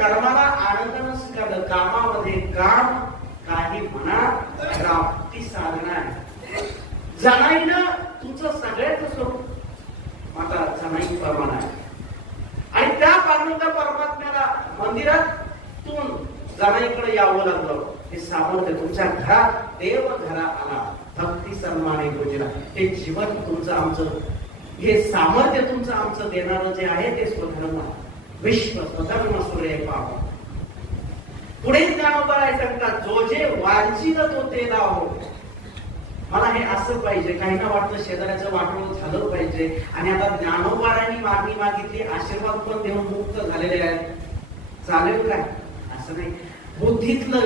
कर्माला आनंद नसतं, कामामध्ये काम, काही म्हणा, प्राप्ती साधना आहे. जनाईनं तुमचं सगळ्याच स्वरूप आता जनाई प्रमाण आहे. आणि त्या पांडुरंग परमात्म्याला मंदिरातून जनाईकडे यावं लागलं. हे सामर्थ्य तुमच्या घरात देव घरा आला, भक्ती सन्माने गुजरा. हे जीवन तुमचं आमचं, हे सामर्थ्य तुमचं आमचं देणारं जे आहे ते स्वधर्म विश्व स्वधर्म सूर्य पाव. पुढे ज्ञानोबा सांगतात, जो जे वांछित तो ते लाहो. मला हे असं पाहिजे, काहींना वाटतं शेजाऱ्याचं वाटोळं झालं पाहिजे. आणि आता ज्ञानोबारांनी मागणी मागितली, आशीर्वाद पण देऊन मुक्त झालेले आहेत. चालेल काय? असं नाही. बुद्धीतलं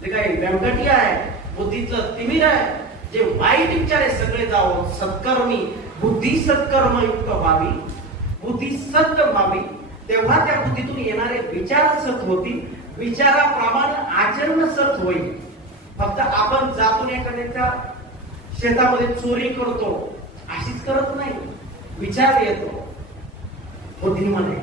जे काही व्यंकटी आहे, बुद्धीतलं तिमिर आहे, जे वाईट विचार आहे सगळे जावं. सत्कर्मी बुद्धी सत्कर्मयुक्त व्हावी, बुद्धी सत्य व्हावी. तेव्हा त्या बुद्धीतून येणारे विचार सत होतील, विचाराप्रमाणे आचरण सत होईल. फक्त आपण जातून एखाद्याच्या शेतामध्ये चोरी करतो अशीच करत नाही, विचार येतो बुद्धीमध्ये,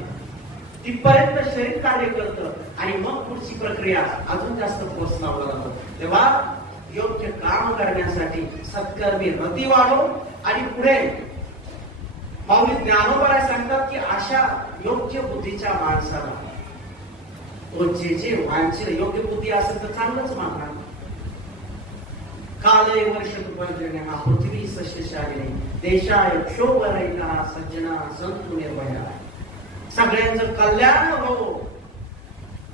तिथपर्यंत शरीर कार्य करतं आणि मग पुढची प्रक्रिया अजून जास्त फोर्स लावला जातो. तेव्हा योग्य काम करण्यासाठी सत्कर्मी रती वाढो. आणि पुढे माऊली ज्ञानोबा सांगतात की अशा योग्य बुद्धीच्या माणसाला तो जे वांछित योग्य बुद्धी असेल तर चांगलंच मानणार. कालय वर्ष तुपंजने हा पृथ्वी सस्यशालिनी देशाय क्षोभरहिता सज्जना संतु निर्भया. सगळ्यांचं कल्याण हो,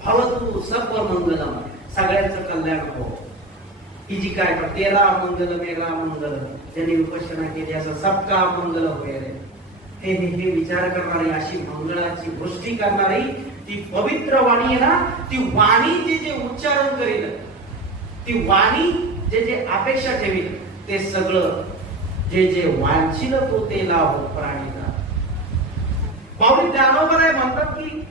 भवतु सर्व मंगलम. सगळ्यांचं कल्याण हो. ही जी काय तेरा मंगल मेरा मंगल, ज्यांनी उपासना केली असं सबका मंगल होय रे. हे विचार करणारी, अशी मंगळाची गोष्टी करणारी ती पवित्र वाणी आहे ना, ती वाणी जे उच्चारण करील, ती वाणी जे अपेक्षा ठेवील, ते सगळं जे वांछिल तो ते लाभ प्राणीला. माऊली ज्ञानोबा म्हणतात की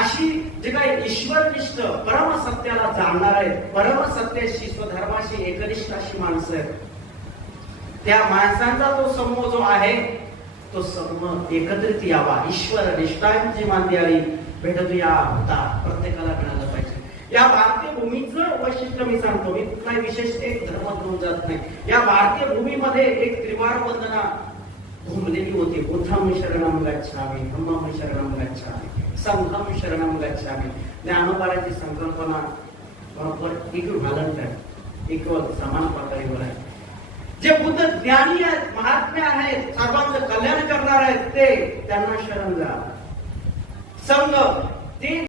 अशी जे काही ईश्वरनिष्ठ परम सत्याला जाणणार आहेत, परम सत्याशी स्वधर्माशी एकनिष्ठ अशी माणसं आहेत, त्या माणसांचा तो समूह जो आहे तो समूह एकत्रित यावा. ईश्वर निष्ठांची मांदियाळी भेटतुया होता प्रत्येकाला मिळालं पाहिजे. या भारतीय भूमीचं वैशिष्ट्य मी सांगतो, मी काही विशेष एक धर्म घेऊन जात नाही. या भारतीय भूमीमध्ये एक त्रिवार वंदना घुमलेली होती. बुद्धं शरणं गच्छामि, धम्मं शरणं गच्छामि, संघं शरणं गच्छामि. ज्ञानोबाची संकल्पना बरोबर इक्विव्हॅलंट आहे, इक्वल समान पातळीवर आहे. जे बुद्ध ज्ञानी आहेत, महात्मे आहेत, सर्वांचं कल्याण करणार आहेत, ते त्यांना शरण जा. संघ ते